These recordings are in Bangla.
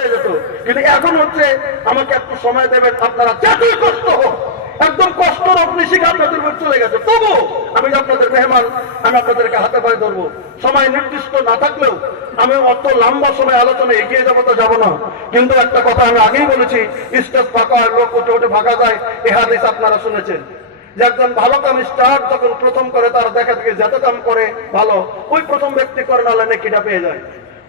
হয়ে যেত। কিন্তু এখন হচ্ছে আমাকে একটু সময় দেবেন, আপনারা যতই কষ্ট হোক, একদম কষ্টর অগ্নিশিখা আপনাদের উপর চলে গেছে, তবু আমি আপনাদের মেহমান, আমি আপনাদেরকে হাতে পায়ে ধরবো। সময় নির্দিষ্ট না থাকলেও আমি অত লম্বা সময় আলোচনা এগিয়ে যাবো তো যাবো না, কিন্তু একটা কথা আমি আগেই বলেছি, স্টেজ ফাঁকা হয়, লোক উঠে উঠে ভাগা যায়। এ হাদিস আপনারা শুনেছেন যে একজন ভালো কাম স্টার্ট যখন প্রথম করে তার দেখা থেকে যত কাম করে ভালো, ওই প্রথম ব্যক্তি করে নাহলে নেকিটা পেয়ে যায়।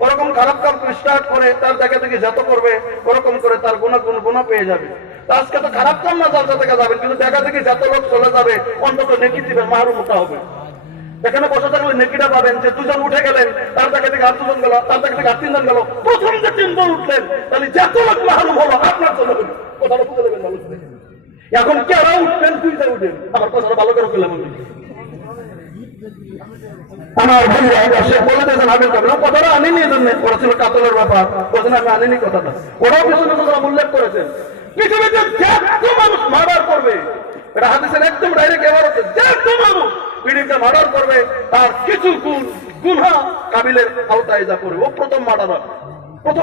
ওরকম খারাপ কাম স্টার্ট করে তার দেখা থেকে যত করবে ওরকম করে তার গুণা পেয়ে যাবে। আজকে তো খারাপ কাম না যার থেকে যাবেন, কিন্তু দেখা থেকে যত লোক চলে যাবে অন্তত নেকি দিবেন, মাহরুমটা হবে। এখানে বসে থাকলে নেকিটা পাবেন যে দুজন উঠে গেলেন, তার দেখা থেকে আর দুজন গেল, তার দেখা থেকে আর তিনজন গেল, প্রথম যে তিনজন উঠলেন তাহলে যত লোক মাহরুম হলো আপনার জন্য কথাটা বুঝে দেবেন ভালো করে। এখন কেরা উঠবেন, দুইটা উঠেন, আমার কথাটা ভালো করে বললাম আমি। আমার ভাইরা সে বলে দিয়েছেন আমির কাবিল কথাটা আনিনি, এই জন্য ওরা ছিল কাতলের ব্যাপার, বলছেন আমি আনিনি কথাটা, ওরাও পিছনে উল্লেখ করেছেন। পৃথিবীতে যত মানুষ মার্ডার করবে, এটা হাদিসের একদম ডাইরেক্ট এবার হচ্ছে, যত মানুষ পৃথিবীতে মার্ডার করবে তার কিছু গুনাহ কাবিলের আওতায় যা করবে। ও প্রথম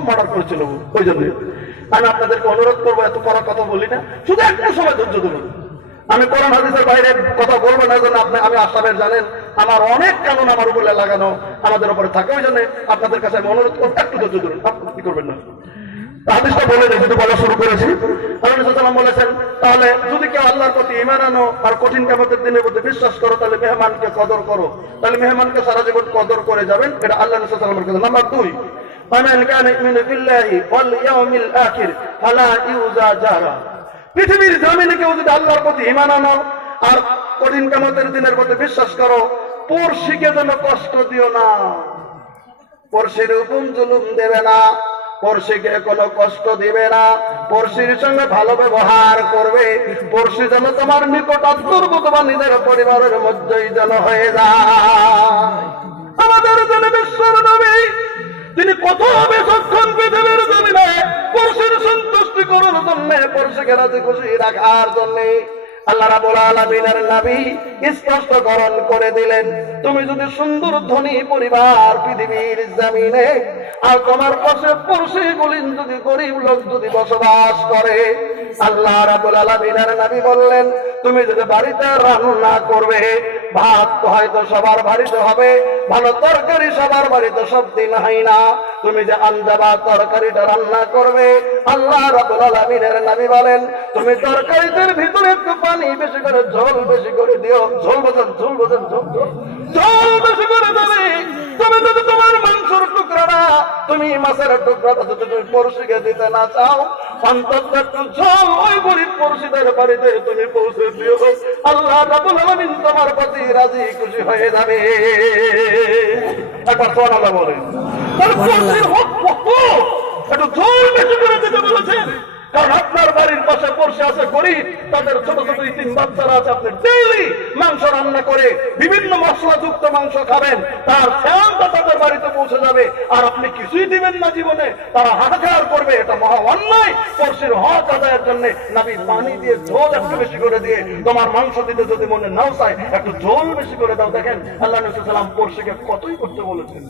মার্ডার করেছিল, ওই জন্য আমি আপনাদেরকে অনুরোধ করবো, এত করার কথা বলি না, শুধু একটু সময় ধৈর্য ধরুন। আমি কোরআন হাদিসের বাইরে কথা বলবো না, জন্য আমি আসামের জানেন আমার অনেক কানুন আমার উপরে লাগানো আমাদের উপরে থাকে, ওই জন্য আপনাদের কাছে আমি অনুরোধ করবো একটু ধৈর্য ধরুন, আপনি কি করবেন না। হাদিসটা বলে নেই, যদি বলা শুরু করেছি। আল্লাহ সাল্লাম বলেছেন, তাহলে যদি কেউ আল্লাহর প্রতি ঈমান আনো আর কঠিন কিয়ামতের দিনের প্রতি বিশ্বাস করো, তাহলে মেহমানকে কদর করো, তাহলে মেহমানকে সারা জীবন কদর করে যাবেন। এটা আল্লাহ সাল্লামের কথা। নাম্বার 2, মান কানা ইউমিনু বিল্লাহি ওয়াল ইয়াউমিল আখির ফালা ইউজা জারা। পৃথিবীর জমিনে কেউ যদি আল্লাহর প্রতি ঈমান আনো আর কঠিন কিয়ামতের দিনের প্রতি বিশ্বাস করো, পড়শিকে যেন কষ্ট দিও না, পড়শির হুকুম জুলুম দেবে না, পড়শিকে কোনো কষ্ট দিবে না, পড়শির সঙ্গে ভালো ব্যবহার করবে, পড়শি যেন তোমার নিকট অন্তর্গত বা নিজের পরিবারের মধ্যেই যেন হয়ে যায়। আমাদের জন্য বিশ্বের নবী তিনি কত বেশক্ষণ পৃথিবীর জমিনে পড়শির সন্তুষ্টি করার জন্য, পড়শিকে রাজি খুশি রাখার জন্য আল্লাহ রাব্বুল আলামিনের নবী স্পষ্টকরণ করে দিলেন, তুমি যদি সুন্দর ধনী পরিবার পৃথিবীর জমিনে আর তোমার পাশে পড়শিগুলি যদি গরিব লোক যদি বসবাস করে, আল্লাহ রাব্বুল আলামিনের নবী বললেন, তুমি যদি বাড়িতে রান্না করবে, ভাত তো হয়তো সবার বাড়িতে হবে, ভালো তরকারি সবার বাড়িতে সব দিন হয় না, তুমি যে আঞ্জা তরকারিটা রান্না করবে, আল্লাহ রাব্বুল আলামিনের নবী বলেন, তুমি তরকারিদের ভিতরে একটু পানি বেশি করে, ঝোল বেশি করে দিও, ঝোল বেশি করে দেবে। তুমি যদি তোমার মাংসের টুকরাটা, তুমি মাছের টুকরাটা যদি তুমি পড়শিকে দিতে না চাও, অন্তত একটু ঝোল ওই গরিব পড়শিদের বাড়িতে তুমি পৌঁছে দিও, আল্লাহ রাব্বুল আলামিন তোমার প্রতি রাজি খুশি হয়ে যাবে। একবার সুবহানাল্লাহ বলেন। তার পড়শির হক কত, একটু ঝোল বেশি করে দিতে বলেছেন, কারণ আপনার বাড়ির পাশে পড়শি আছে গরিব, তাদের ছোট ছোট ইতিম বাচ্চারা আছে, আপনি ডেইলি মাংস রান্না করে বিভিন্ন মশলাযুক্ত মাংস খাবেন, তার খেয়ালটা তাদের বাড়িতে পৌঁছে যাবে, আর আপনি কিছুই দিবেন না জীবনে, তারা হাহাকার করবে, এটা মহা অন্যায়। পড়শির হক আদায়ের জন্য নবী পানি দিয়ে ঝোল একটু বেশি করে দিয়ে, তোমার মাংস দিতে যদি মনে নাও চায় একটু ঝোল বেশি করে দাও। দেখেন আল্লাহ নবী সাল্লাল্লাহু আলাইহি ওয়াসাল্লাম পড়শিকে কতই করতে বলেছেন।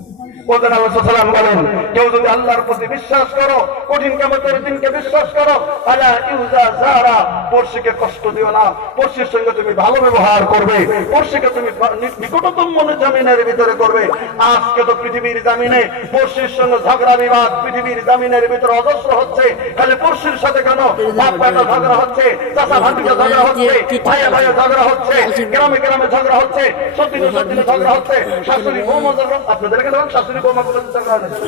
বলেন আল্লাহ সাল্লাল্লাহু আলাইহি ওয়াসাল্লাম বলেন, কেউ যদি আল্লাহর প্রতি বিশ্বাস করো, কঠিন কিয়ামতের দিনকে বিশ্বাস করো, আলা ইউজা জারা, পড়শিকে কষ্ট দিও না, পড়শির সঙ্গে তুমি ভালো ব্যবহার করবে, পড়শিকে তুমি নিকটতম মনে জমিনের ভিতরে করবে। আজকে তো পৃথিবীর জমিনে পড়শির সঙ্গে ঝগড়া বিবাদ পৃথিবীর জমিনের ভিতরে অজস্র হচ্ছে, খালি পড়শির সাথে কেন বাপ বেটা ঝগড়া হচ্ছে, চাচা ভাতিজা ঝগড়া হচ্ছে, ভাইয়া ভাইয়া ঝগড়া হচ্ছে, গ্রামে গ্রামে ঝগড়া হচ্ছে, সত্যিনে ঝগড়া হচ্ছে, শাশুড়ি বৌমা ঝগড়া, আপনাদেরকে দেখেন শাশুড়ি বৌমা কোনো ঝগড়া হয় না,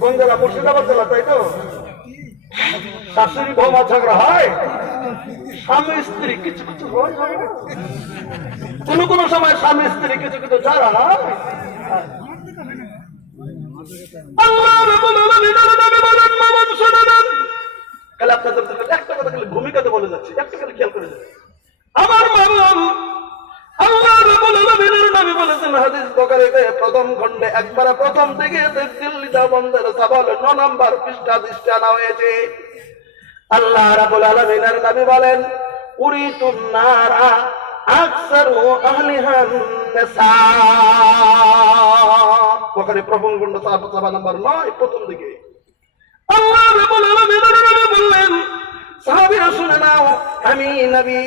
কোন জেলা? মুর্শিদাবাদ জেলা, তাই তো? শাশুড়ি বৌমা ঝগড়া হয়, স্বামী স্ত্রী কিছু কিছু হয়, কোন সময় স্বামী স্ত্রী কিছু কিছু ঝগড়া হয়। আল্লাহ রাব্বুল আলামিনের নবী বলেন, মামুন শুনে নেন, খালি আপনাদের একটা কথা খালি ভূমিকাতে বলে যাচ্ছে, একটা খালি খেয়াল করে যাচ্ছে। আমার মামুন আল্লাহ রাব্বুল আলামিনের নবী বলেছেন হাদিস বুখারীতে প্রথম খণ্ডে একবারে প্রথম দিকে দিল্লিটা বন্ধের সাবল 9 নম্বর পৃষ্ঠা আনা হয়েছে। আল্লাহ রাব্বুল আলামিনের নবী বলেন, উরিতুন নারা আকসারু আহলিহা নিসা, বুখারী প্রথম খণ্ড 4 নম্বর 9 প্রথম দিকে আল্লাহ রাব্বুল আলামিন বললেন, সাহাবীরা শুনে নাও, আমি নবী,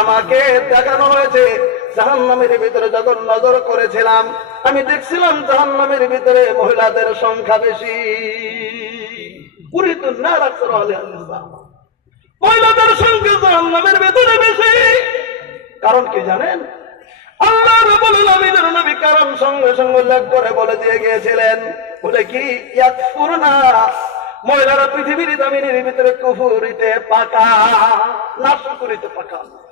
আমাকে দেখানো হয়েছে জাহান্নামের ভিতরে যখন নজর করেছিলাম, আমি দেখছিলাম জাহান্নামের ভিতরে মহিলাদের সংখ্যা বেশি। পুরিতুন নার আকসারু আহলিহা নিসা, মহিলাদের সংখ্যা জাহান্নামের ভিতরে বেশি। কারণ কি জানেন? আল্লাহ রাব্বুল আলামিনের নবী কারণ সঙ্গে সঙ্গে উল্লেখ করে বলে দিয়ে গিয়েছিলেন, বলে কি, ইয়াকফুরনা, মহিলারা পৃথিবীর জমিনের ভিতরে কুফরিতে পাকা, নাশকরিতে পাকা।